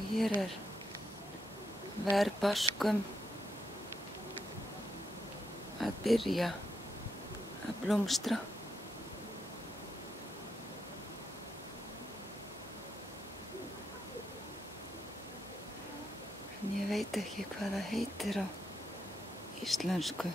Og hér verbaskum að byrja að blómstra. En ég veit ekki hvað það heitir á íslensku.